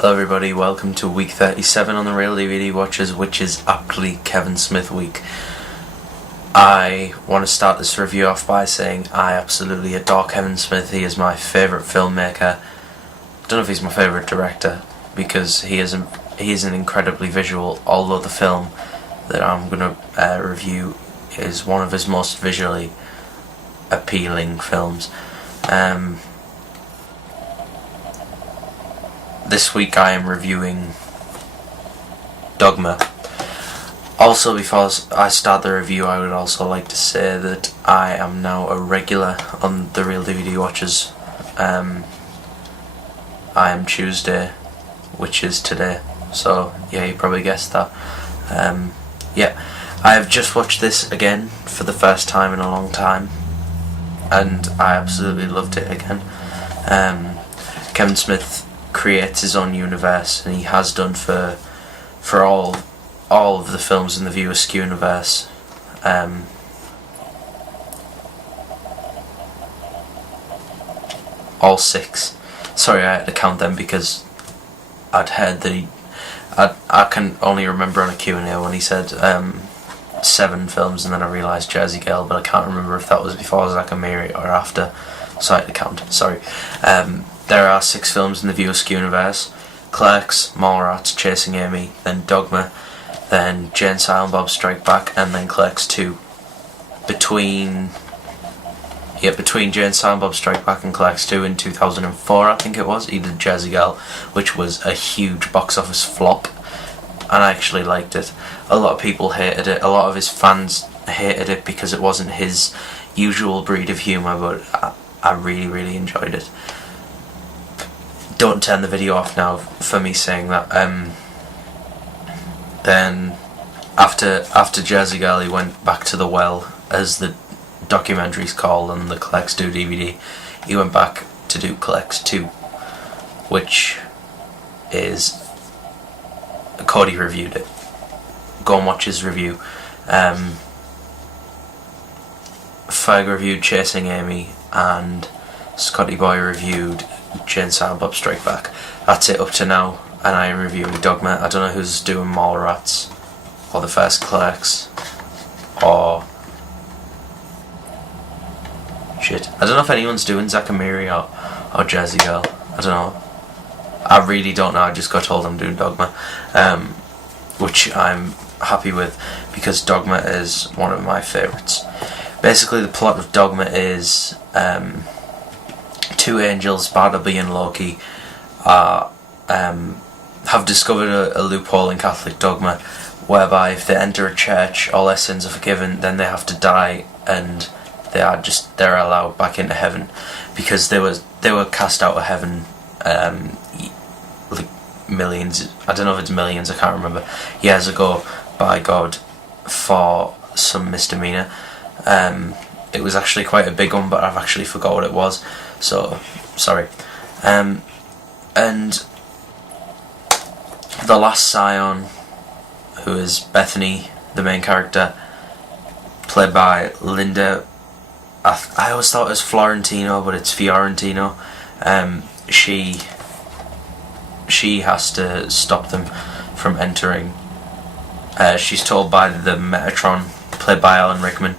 Hello everybody, welcome to week 37 on the Real DVD Watchers, which is aptly Kevin Smith week. I want to start this review off by saying I absolutely adore Kevin Smith. He is my favourite filmmaker. I don't know if he's my favourite director, because he is an incredibly visual, although the film that I'm going to review is one of his most visually appealing films. This week I am reviewing Dogma. Also, before I start the review, I would also like to say that I am now a regular on the Real DVD Watchers. I am Tuesday, which is today, so yeah, you probably guessed that. Yeah, I have just watched this again for the first time in a long time, and I absolutely loved it again. Kevin Smith creates his own universe, and he has done for all of the films in the View Askew universe. All six. Sorry, I had to count them because I'd heard that I can only remember on a Q&A when he said 7 films, and then I realised Jersey Girl, but I can't remember if that was before Zack and Miri or after, so I had to count. Sorry. There are 6 films in the View Askew universe: Clerks, Mallrats, Chasing Amy, then Dogma, then Jay and Silent Bob Strike Back, and then Clerks 2. Between Jay and Silent Bob Strike Back and Clerks 2 in 2004, I think it was, he did Jersey Girl, which was a huge box office flop, and I actually liked it. A lot of people hated it, a lot of his fans hated it because it wasn't his usual breed of humour, but I really enjoyed it. Don't turn the video off now for me saying that. Then after Jersey Girl, he went back to the well, as the documentary's called on the Clerks 2 DVD. He went back to do Clerks 2, which is... Cody reviewed it. Go and watch his review. Ferg reviewed Chasing Amy, and Scotty Boy reviewed Jay and Silent Bob Strike Back. That's it up to now, and I am reviewing Dogma. I don't know who's doing Mallrats, or the first Clerks, or... shit. I don't know if anyone's doing Zack and Miri or Jersey Girl. I don't know. I really don't know. I just got told I'm doing Dogma, which I'm happy with, because Dogma is one of my favourites. Basically, the plot of Dogma is... 2 angels, Bartleby and Loki, have discovered a loophole in Catholic dogma whereby if they enter a church, all their sins are forgiven, then they have to die, and they're allowed back into heaven, because they were cast out of heaven like millions, I don't know if it's millions, I can't remember, years ago by God for some misdemeanor. It was actually quite a big one, but I've actually forgot what it was, so sorry. And the last scion, who is Bethany, the main character, played by Linda, I always thought it was Florentino, but it's Fiorentino. She has to stop them from entering. She's told by the Metatron, played by Alan Rickman,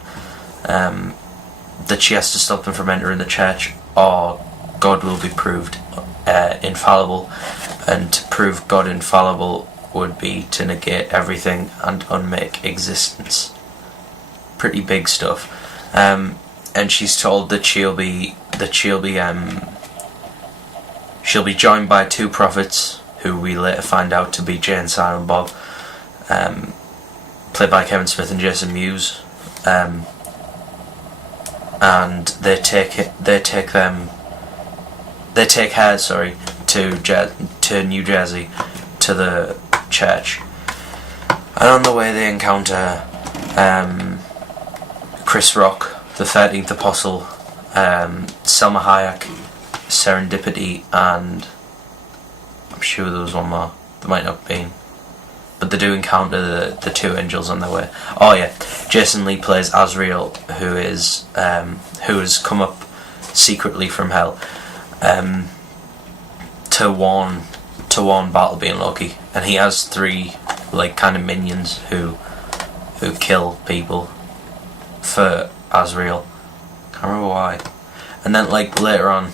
that she has to stop them from entering the church, or God will be proved infallible, and to prove God infallible would be to negate everything and unmake existence. Pretty big stuff. And she's told that she'll be joined by 2 prophets, who we later find out to be Jay and Silent Bob, played by Kevin Smith and Jason Mewes. And they take her to New Jersey, to the church, and on the way they encounter Chris Rock, the 13th Apostle, Selma Hayek, Serendipity, and I'm sure there was one more. There might not have been, but they do encounter the 2 angels on their way. Oh yeah, Jason Lee plays Azrael, who has come up secretly from hell to warn 1 battle being Loki, and he has 3 like kind of minions who kill people for Asriel. Can't remember why. And then like later on,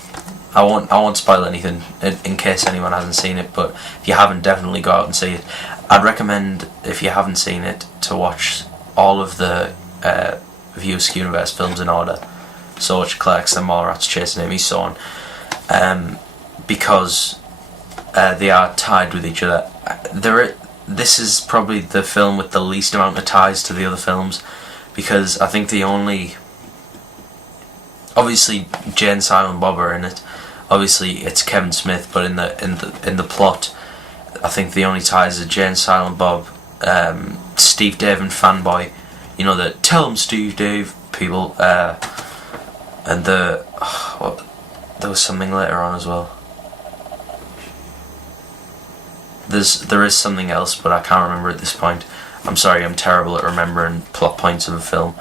I won't spoil anything in case anyone hasn't seen it, but if you haven't, definitely go out and see it. I'd recommend, if you haven't seen it, to watch all of the Views Universe films in order. So watch Clerks and Mallrats, Chasing Amy, so on, because they are tied with each other. This is probably the film with the least amount of ties to the other films, because I think the only... Obviously, Jay and Silent Bob are in it. Obviously, it's Kevin Smith, but in the plot, I think the only ties are Jay and Silent Bob, Steve, Dave, and Fanboy. You know, the "Tell 'em, Steve, Dave" people, and there was something later on as well. There is something else, but I can't remember at this point. I'm sorry, I'm terrible at remembering plot points of a film.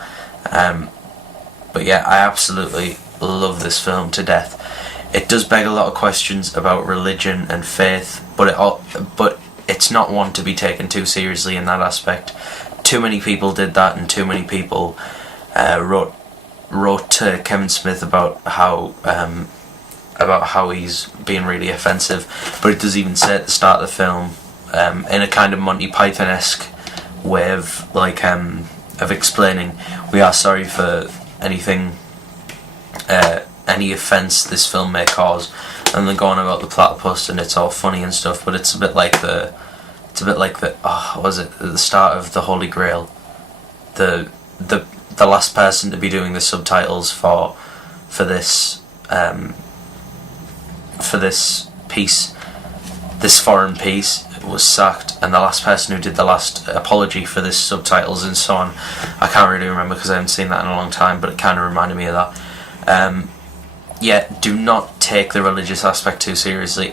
But yeah, I absolutely love this film to death. It does beg a lot of questions about religion and faith, but it's not one to be taken too seriously in that aspect. Too many people did that, and too many people wrote to Kevin Smith about how he's being really offensive. But it does even say at the start of the film, in a kind of Monty Python-esque way of explaining, we are sorry for anything, any offence this film may cause, and then going about the platypus, and it's all funny and stuff, but it's a bit like the was it at the start of the Holy Grail, the last person to be doing the subtitles for this piece, this foreign piece, was sacked, and the last person who did the last apology for this subtitles and so on, I can't really remember because I haven't seen that in a long time, but it kind of reminded me of that. Yeah, do not take the religious aspect too seriously.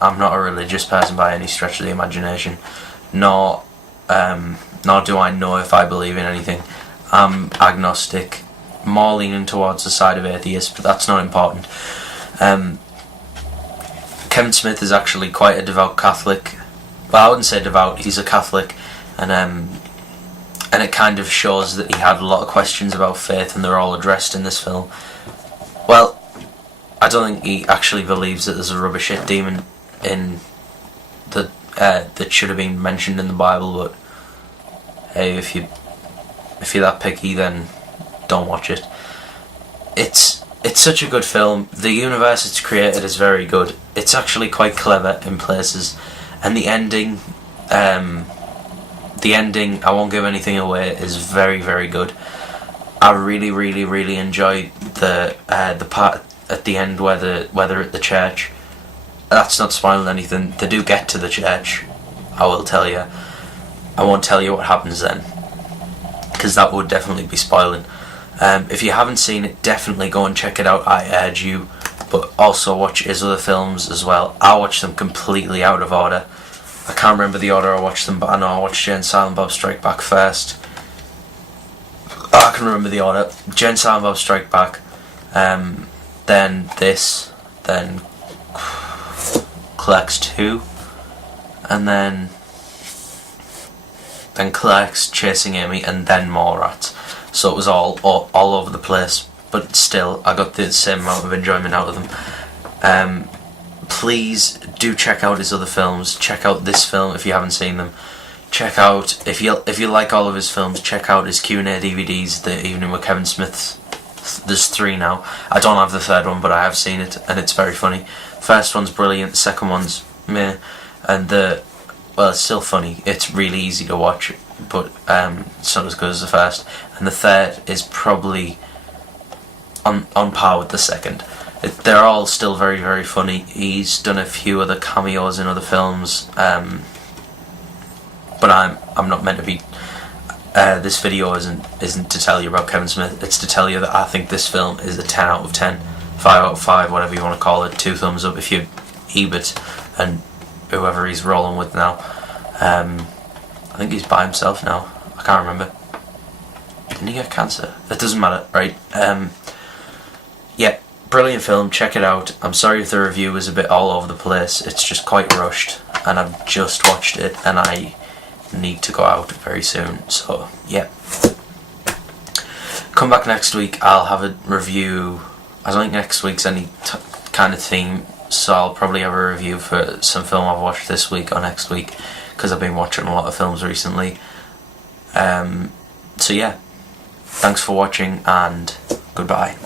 I'm not a religious person by any stretch of the imagination, nor do I know if I believe in anything. I'm agnostic, more leaning towards the side of atheist, but that's not important. Kevin Smith is actually quite a devout Catholic. Well, I wouldn't say devout, he's a Catholic, and it kind of shows that he had a lot of questions about faith, and they're all addressed in this film. Well, I don't think he actually believes that there's a rubber shit demon in that should have been mentioned in the Bible, but hey, if you're that picky, then don't watch it. It's such a good film. The universe it's created is very good. It's actually quite clever in places, and the ending, I won't give anything away, is very, very good. I really, really, really enjoyed the part at the end where they're at the church. That's not spoiling anything. They do get to the church, I will tell you. I won't tell you what happens then, because that would definitely be spoiling. If you haven't seen it, definitely go and check it out, I urge you. But also watch his other films as well. I watched them completely out of order. I can't remember the order I watched them, but I know I watched Jay and Silent Bob Strike Back first. I can remember the order. Jay and Silent Bob Strike Back, then this, then Clerks 2, and then Clerks, Chasing Amy, and then Mallrats. So it was all over the place, but still, I got the same amount of enjoyment out of them. Please do check out his other films. Check out this film if you haven't seen them. Check out, if you like all of his films, check out his Q&A DVDs, The Evening with Kevin Smith. There's 3 now. I don't have the 3rd one, but I have seen it, and it's very funny. First one's brilliant, the second one's meh, and it's still funny. It's really easy to watch, but it's not as good as the first. And the 3rd is probably on par with the 2nd. They're all still very, very funny. He's done a few other cameos in other films, but I'm not meant to be. This video isn't to tell you about Kevin Smith. It's to tell you that I think this film is a 10 out of 10, 5 out of 5, whatever you want to call it. 2 thumbs up if you're Ebert and whoever he's rolling with now. I think he's by himself now. I can't remember. Didn't he get cancer? It doesn't matter, right? Yeah, brilliant film, check it out. I'm sorry if the review was a bit all over the place, it's just quite rushed, and I've just watched it, and I need to go out very soon, so yeah. Come back next week, I'll have a review. I don't think next week's any kind of theme, so I'll probably have a review for some film I've watched this week or next week, because I've been watching a lot of films recently. So yeah, thanks for watching, and goodbye.